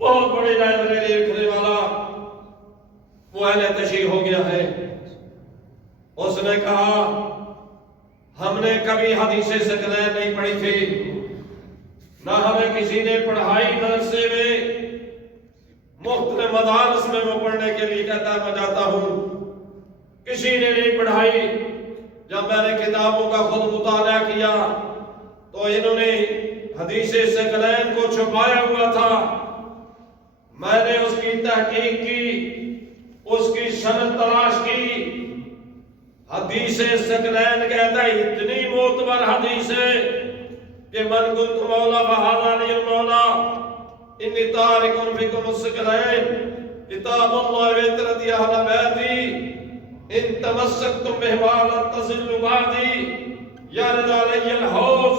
بہت بڑی لائبریری رکھنے والا وہ اہل تشیع ہو گیا ہے. اس نے کہا ہم نے کبھی حدیث ثقلین نہیں پڑھی تھی، نہ ہمیں کسی نے پڑھائی مدرسے میں مختلف مدارس میں وہ پڑھنے کے لیے کہتا ہے میں جاتا ہوں، کسی نے نہیں پڑھائی. جب میں نے کتابوں کا خود مطالعہ کیا تو انہوں نے حدیث ثقلین کو چھپایا ہوا تھا. میں نے اس کی تحقیق کی، اس کی سند تلاش کی. حدیث ثقلین کہتا ہے اتنی معتبر حدیث ہے کہ من کنت مولا فہذا لی المولا انی تارک فیکم الثقلین کتاب اللہ وعترتی اہل بیتی ان تمسکتم بہما لن تضلوا بعدی یرد علی الحوض.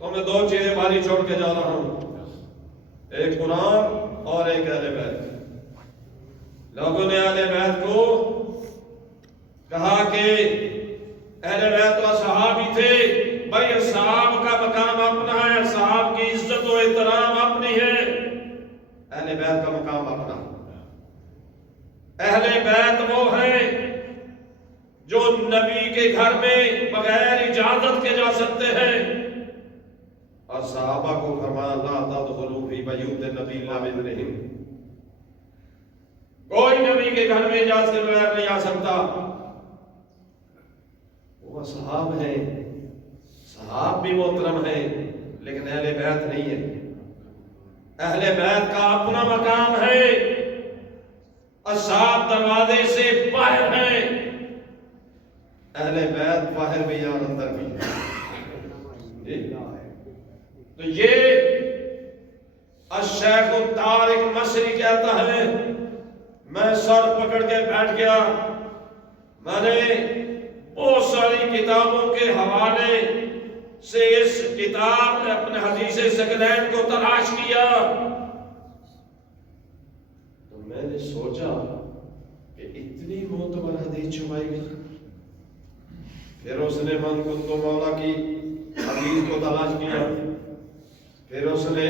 تو میں دو چیزیں بھاری چھوڑ کے جا رہا ہوں، ایک قرآن اور ایک اہل بیت. لوگوں نے اہل بیت کو کہا کہ اہل بیت و صحابی تھے. بھائی اصحاب کا مقام اپنا ہے، اصحاب کی عزت و احترام اپنی ہے، اہل بیت کا مقام اپنا. اہل بیت وہ ہیں جو نبی کے گھر میں بغیر اجازت کے جا سکتے ہیں، اور صحابہ کو فرمایا لا تدخلوا فی بیوت النبی الا باذنہ. کوئی نبی کے گھر میں اجازت کے بغیر نہیں آ سکتا. وہ صحاب ہیں، صحاب بھی محترم ہیں، لیکن اہل بیت نہیں ہے. اہل بیت کا اپنا مقام ہے. اصحاب دروازے سے باہر ہیں، اہل بیت باہر بھی اور اندر بھی. تو یہ الشیخ الطارق مصری کہتا ہے میں سر پکڑ کے بیٹھ گیا. میں نے بہت ساری کتابوں کے حوالے سے اس کتاب میں اپنے حدیث ثقلین کو تلاش کیا. تو میں نے سوچا کہ اتنی معتبر حدیث چھپائی گئی. پھر اس نے من کنت مولا کی حدیث کو تلاش کیا. پھر اس نے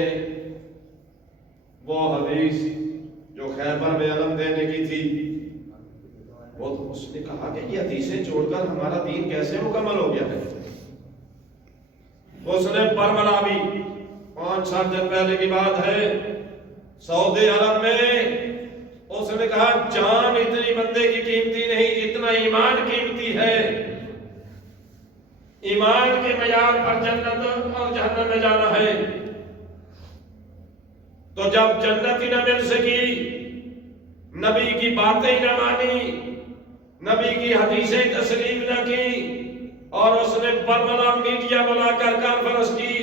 وہ حدیث جو خیبر میں علم دینے کی تھی، وہ اس نے کہا کہ یہ حدیثیں چھوڑ کر ہمارا دین کیسے مکمل ہو گیا ہے. اس نے برملا بھی 5-7 دن پہلے کی بات ہے، سعودی عرب میں اس نے کہا جان اتنی بندے کی قیمتی نہیں جتنا ایمان قیمتی ہے. ایمان کے معیار پر جنت اور جہنم میں جانا ہے. تو جب جنت ہی نہ مل سکی، نبی کی باتیں نہ مانی، نبی کی حدیثیں تسلیم نہ کی، اور اس نے برملا میڈیا بلا کر کانفرنس کی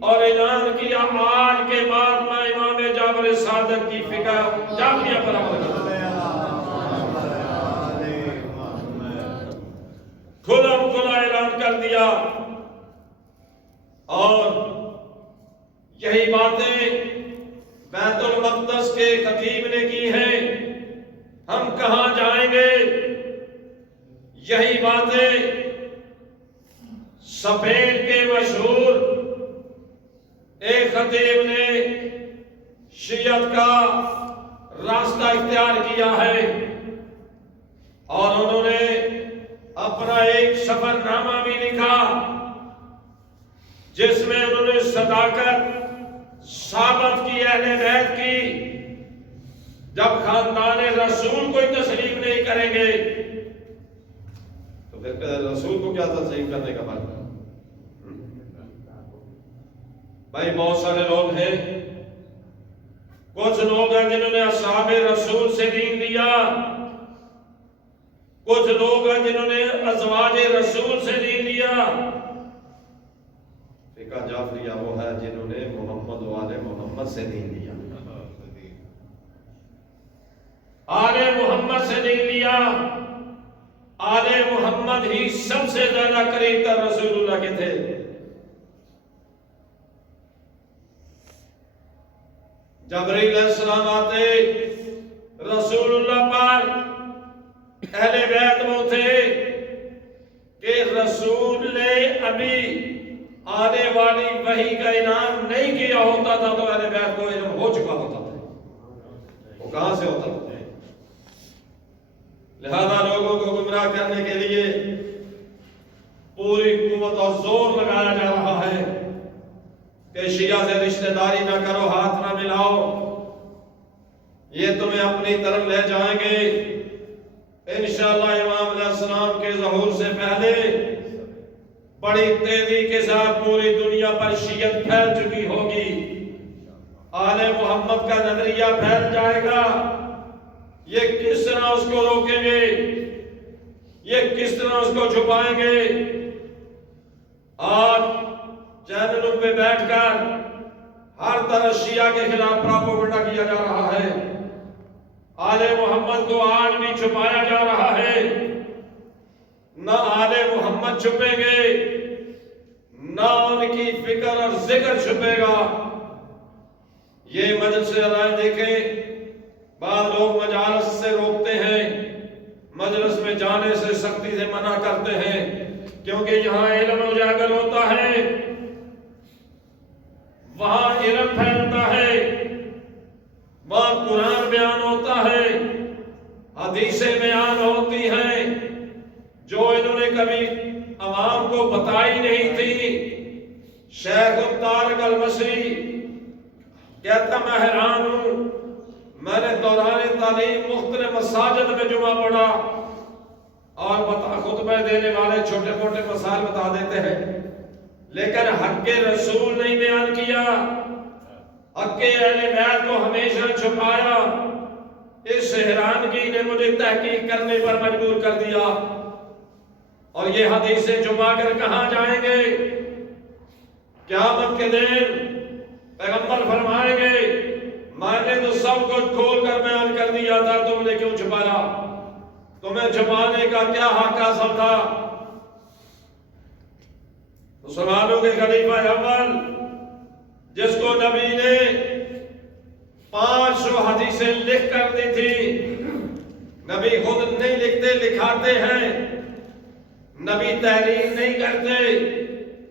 اور اعلان کیا آج کے بعد میں امام جعفر صادق کی فقہ جعفریہ پر عمل کروں. کھلم کھلا اعلان کر دیا. اور یہی باتیں بیت المقدس کے خطیب نے کی ہیں. ہم کہاں جائیں گے؟ یہی باتیں سپین کے مشہور ایک خطیب نے شیعت کا راستہ اختیار کیا ہے، اور انہوں نے اپنا ایک سفر نامہ بھی لکھا جس میں انہوں نے صداقت ثابت کی اہل بیت کی. جب خاندان رسول کو تسلیم نہیں کریں گے تو پھر رسول کو کیا تسلیم کرنے کا فرق ہے؟ بھائی بہت سارے لوگ ہیں، کچھ لوگ ہیں جنہوں نے اصحاب رسول سے دین لیا، کچھ لوگ ہیں جنہوں نے ازواج رسول سے دین لیا. فقہ جعفریہ وہ ہے جنہوں نے محمد والے محمد سے دین لیا، آل محمد سے دین لیا. آل محمد ہی سب سے زیادہ قریب تر رسول اللہ کے تھے. جبرائیل علیہ السلام آتے رسول اللہ پر، اہل بیت وہ تھے کہ رسول نے ابھی آنے والی وحی کا انعام نہیں کیا ہوتا تھا تو اہل بیت کو علم ہو چکا ہوتا تھا، وہ کہاں سے ہوتا تھا؟ لہذا لوگوں کو گمراہ کرنے کے لیے پوری قوت اور زور لگایا جا رہا ہے کہ شیعہ سے رشتہ داری نہ کرو، ہاتھ نہ ملاؤ، یہ تمہیں اپنی طرف لے جائیں گے۔ انشاءاللہ امام علیہ السلام کے ظہور سے پہلے بڑی تیزی کے ساتھ پوری دنیا پر شیعت پھیل چکی ہوگی، آل محمد کا نظریہ پھیل جائے گا۔ یہ کس طرح اس کو روکیں گے، یہ کس طرح اس کو چھپائیں گے؟ آج چینلوں پہ بیٹھ کر ہر طرح شیعہ کے خلاف پراپوگنڈا کیا جا رہا ہے، آل محمد کو آج بھی چھپایا جا رہا ہے۔ نہ آل محمد چھپیں گے، نہ ان کی فکر اور ذکر چھپے گا۔ یہ مجلس رائے دیکھیں، بعض لوگ مجالس سے روکتے ہیں، مجلس میں جانے سے سختی سے منع کرتے ہیں، کیونکہ یہاں علم اجاگر ہوتا ہے، وہاں علم پھیلتا ہے، وہاں قرآن بیان ہوتا ہے، حدیثیں بیان ہوتی ہیں جو انہوں نے کبھی عوام کو بتائی نہیں تھی۔ شیخ طارق المصری کہتا میں حیران ہوں، میں نے دوران تعلیم مختلف مساجد میں جمعہ پڑھا اور خطبہ دینے والے چھوٹے موٹے مسائل بتا دیتے ہیں، لیکن حق رسول نہیں بیان کیا، حق اہل بیت کو ہمیشہ چھپایا۔ اس حیرانگی نے مجھے تحقیق کرنے پر مجبور کر دیا۔ اور یہ حدیثیں چھپا کر کہاں جائیں گے؟ قیامت کے دن پیغمبر فرمائیں گے میں نے تو سب کچھ کھول کر بیان کر دیا تھا، تم نے کیوں چھپایا؟ تمہیں چھپانے کا کیا حق حاصل تھا؟ مسلمانوں کے خلیفہ اول جس کو نبی نے 500 حدیثیں لکھ کر دی تھی، نبی خود نہیں لکھتے، لکھاتے ہیں، نبی تحریر نہیں کرتے،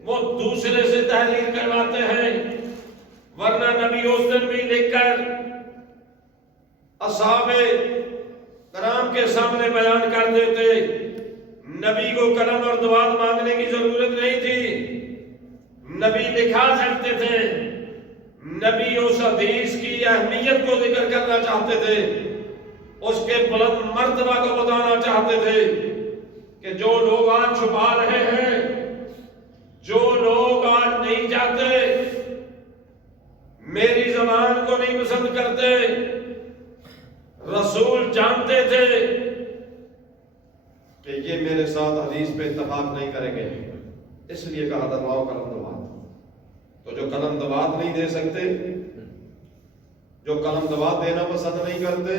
وہ دوسرے سے تحریر کرواتے ہیں، ورنہ نبی اس دن بھی لکھ کر اصحاب کرام کے سامنے بیان کر دیتے۔ نبی کو قلم اور دوات مانگنے کی ضرورت نہیں تھی، نبی لکھا سکتے تھے۔ نبی اس حدیث کی اہمیت کو ذکر کرنا چاہتے تھے، اس کے بلند مرتبہ کو بتانا چاہتے تھے کہ جو لوگ آج چھپا رہے ہیں، جو لوگ آج نہیں جاتے، میری زبان کو نہیں پسند کرتے، رسول جانتے تھے کہ یہ میرے ساتھ حدیث پہ اتفاق نہیں کریں گے، اس لیے کہا تھا لاؤ قلم دوات۔ تو جو قلم دوات نہیں دے سکتے، جو قلم دوات دینا پسند نہیں کرتے،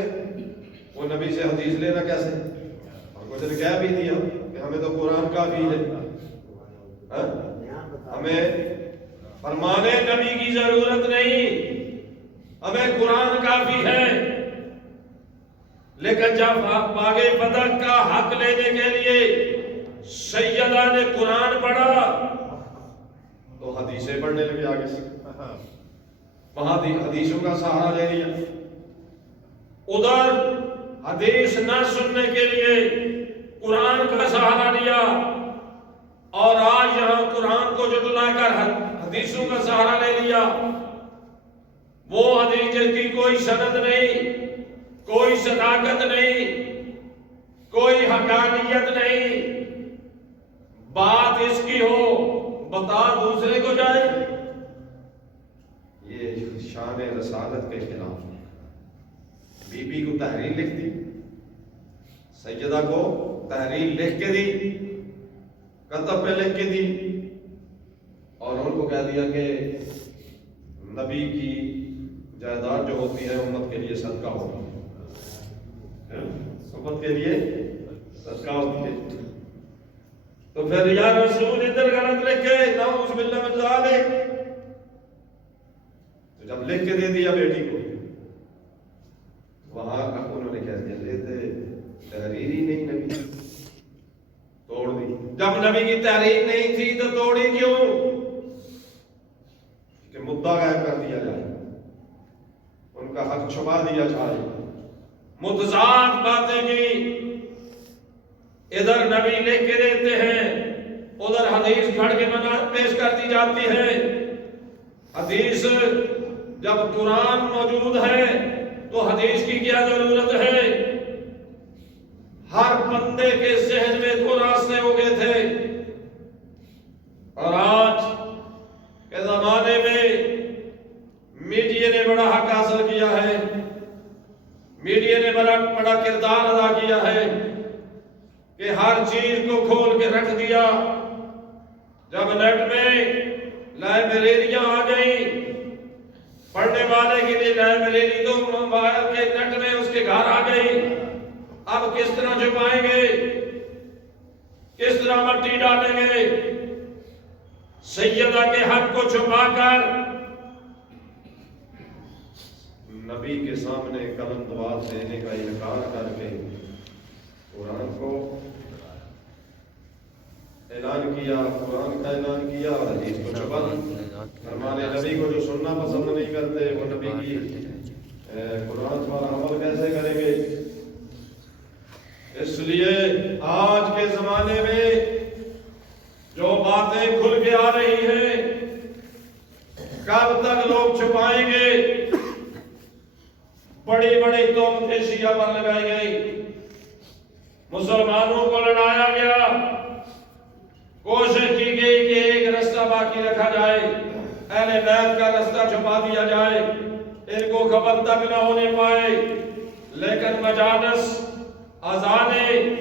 وہ نبی سے حدیث لینا کیسے؟ اور کچھ نے کہہ بھی دیا کہ ہمیں تو قرآن کافی ہے، ہمیں فرمانے نبی کی ضرورت نہیں، ہمیں قرآن کافی ہے۔ لیکن جب باغ فتح کا حق لینے کے لیے سیدہ نے قرآن پڑھا تو حدیثیں پڑھنے لگے آگے سے، وہاں حدیثوں کا سہارا لے لیا، ادھر حدیث نہ سننے کے لیے قرآن کا سہارا لیا، اور آج یہاں قرآن کو جٹلا کر حدیثوں کا سہارا لے لیا۔ وہ حدیث جس کی کوئی سند نہیں، کوئی صداقت نہیں، کوئی حقانیت نہیں، بات اس کی ہو بتا دوسرے کو جائے، یہ شان رسالت کے خلاف۔ بی بی کو تحریر لکھ دی، سیدہ کو تحریر لکھ کے دی، کتب پہ لکھ کے دی، اور ان کو کہہ دیا کہ نبی کی جائیداد جو ہوتی ہے امت کے لیے صدقہ ہوتی ہے، امت کے لیے صدقہ ہوتی ہے۔ تو پھر یا رسول ادھر غلط لکھے، نعوذ باللہ من ذالک، تو جب لکھ کے دے دیا بیٹی کو، وہاں انہوں نے کہہ دیا لیتے تحریر ہی نہیں، نبی توڑ دی۔ جب نبی کی تحریر نہیں تھی تو توڑی کیوں؟ چھپا دیا جائے، متضاد باتیں کی، ادھر نبی لکھ کے دیتے ہیں، ادھر حدیث گھڑ کے پیش کر دی جاتی ہے۔ حدیث جب قرآن موجود ہے تو حدیث کی کیا ضرورت ہے؟ ہر بندے کے ذہن میں دو راستے ہو گئے تھے، اور آج کے زمانے میں میڈیا نے بڑا حق حاصل کیا ہے، میڈیا نے بڑا کردار ادا کیا ہے کہ ہر چیز کو کھول کے رکھ دیا۔ جب نیٹ میں لائبریریاں آ گئیں، پڑھنے والے کے لیے لائبریری تو موبائل کے نیٹ میں اس کے گھر آ گئی، اب کس طرح چھپائیں گے، کس طرح مٹی ڈالیں گے؟ سیدہ کے حق کو چھپا کر نبی کے سامنے قلم دوات دینے کا انکار کر کے قرآن کو اعلان کیا، قرآن کا اعلان کیا اور حدیث کو چھپا دیا۔ ہمارے نبی کو جو سننا پسند نہیں کرتے وہ نبی کی قرآن پر عمل کیسے کریں گے؟ اس لیے آج کے زمانے میں جو باتیں کھل کے آ رہی ہیں، کب تک لوگ چھپائیں گے؟ بڑی بڑی تہمتیں شیعہ پر لگائی گئی، مسلمانوں کو لڑایا گیا، کوشش کی گئی کہ ایک رستہ باقی رکھا جائے، اہل بیت کا رستہ چھپا دیا جائے، ان کو خبر تک نہ ہونے پائے، لیکن مجالس اذانیں